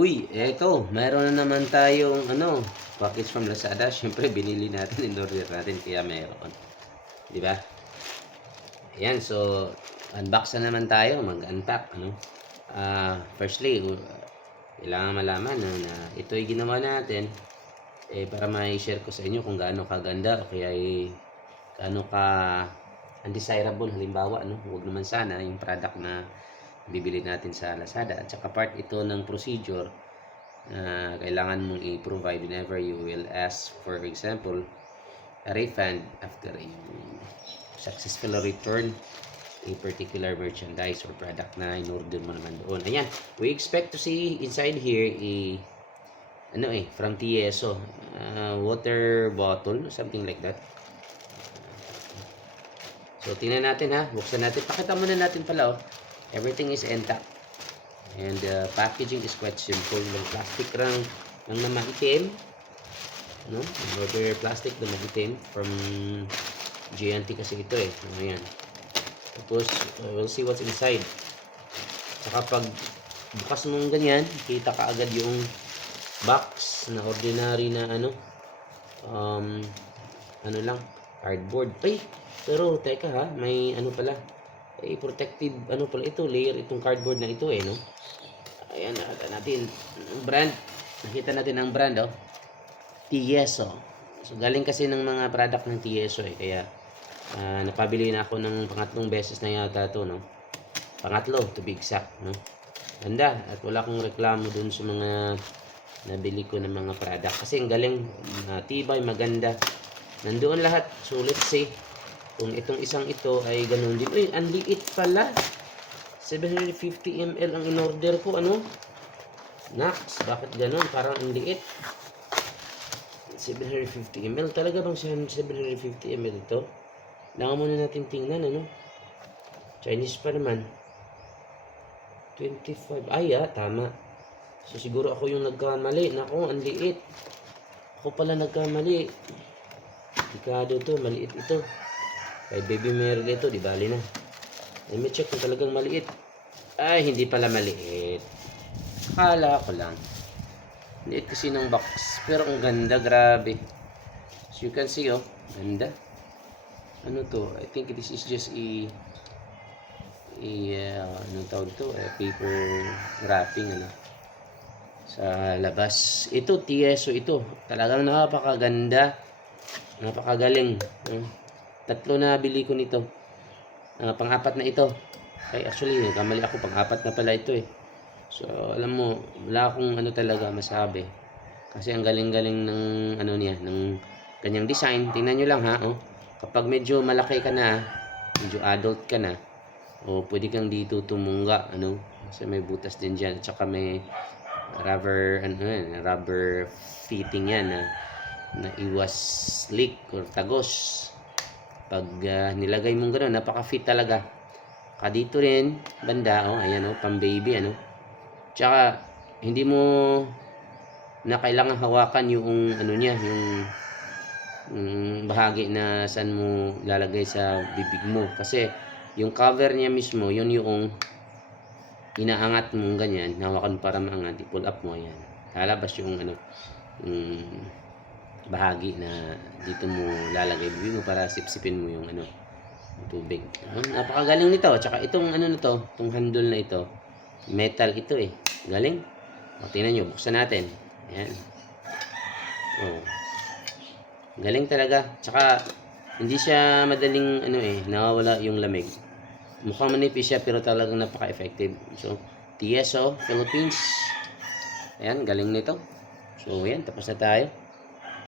Uy, eto, meron na naman tayong ano, package from Lazada. Siyempre, binili natin, in-order natin, kaya meron. Di ba? Ayan, so, unbox na naman tayo, mag-unpack, ano. Ah, firstly, uh, kailangan malaman na ito ay ginawa natin eh, para ma-share ko sa inyo kung gaano kaganda o kaya ay gaano ka undesirable halimbawa no huwag naman sana yung product na bibili natin sa Lazada at saka part ito ng procedure na kailangan mong i-provide whenever you will ask for example a refund after a successful return a particular merchandise or product na in-order mo naman doon. Ayan, we expect to see inside here a ano eh, from TSO, uh, water bottle, something like that. So, tingnan natin ha. Buksan natin. Pakita muna natin pala oh. Everything is intact. And the packaging is quite simple. Yung plastic lang, lang na maitim. No? Rubber plastic na maitim from GNT kasi ito eh. Ayan. Tapos, uh, we'll see what's inside. Saka pag bukas mong ganyan, kita ka agad yung box na ordinary na ano, um, ano lang, cardboard. Ay, pero teka ha, may ano pala, ay protective, ano pala ito, layer itong cardboard na ito eh, no? Ayan, nakita natin, brand, nakita natin ang brand, oh. TSO. So, galing kasi ng mga product ng TSO eh, kaya ah, napabili na ako ng pangatlong beses na yata to, no? Pangatlo, to be exact, no? Ganda, at wala akong reklamo dun sa mga nabili ko ng mga product. Kasi ang galing, tibay, maganda. Nandoon lahat. So, let's see. Kung itong isang ito ay ganun din. Uy, ang liit pala. 750 ml ang in-order ko. Ano? Nax, bakit ganun? Parang ang liit. 750 ml. Talaga bang 750 ml ito? Langan muna natin tingnan, ano? Chinese pa naman. 25. Ay, ah, tama. So, siguro ako yung nagkamali. Nako, ang liit. Ako pala nagkamali. Delikado to, maliit ito. Kay Baby Meryl ito, di bali na. Let me check kung talagang maliit. Ay, hindi pala maliit. Kala ko lang. Liit kasi ng box. Pero ang ganda, grabe. So, you can see, oh. Ganda. Ano to? I think this is just a a uh, anong tawag to? Eh, paper wrapping, ano sa labas. Ito, TSO ito. Talagang napakaganda. Napakagaling. Hmm. Tatlo na bili ko nito. Ah, pang-apat na ito. Ay, actually, kamali ako. Pang-apat na pala ito eh. So, alam mo, wala akong ano talaga masabi. Kasi ang galing-galing ng ano niya, ng kanyang design. Tingnan nyo lang ha. Oh. Kapag medyo malaki ka na, medyo adult ka na, o pwede kang dito tumungga, ano? Kasi may butas din dyan. At saka may rubber ano yan, rubber fitting yan na, na iwas leak or tagos pag ah, nilagay mong gano'n napaka-fit talaga. Ka dito rin banda oh ayan oh pang baby ano. Tsaka hindi mo na kailangan hawakan yung ano niya yung, yung bahagi na saan mo lalagay sa bibig mo. Kasi yung cover niya mismo yun yung inaangat mo ganyan, hawakan para maangat, i-pull up mo, yan. Lalabas yung ano, yung bahagi na dito mo lalagay bibig mo para sipsipin mo yung ano, yung tubig. Ah, napakagaling nito. Tsaka itong ano na to, itong handle na ito, metal ito eh. Galing. O, tingnan nyo, buksan natin. Ayan. Oh. Galing talaga. Tsaka, hindi siya madaling ano eh, nawawala yung lamig. Mukhang manipis siya pero talagang napaka-effective. So, TSO Philippines. Ayan, galing nito. So, ayan, tapos na tayo.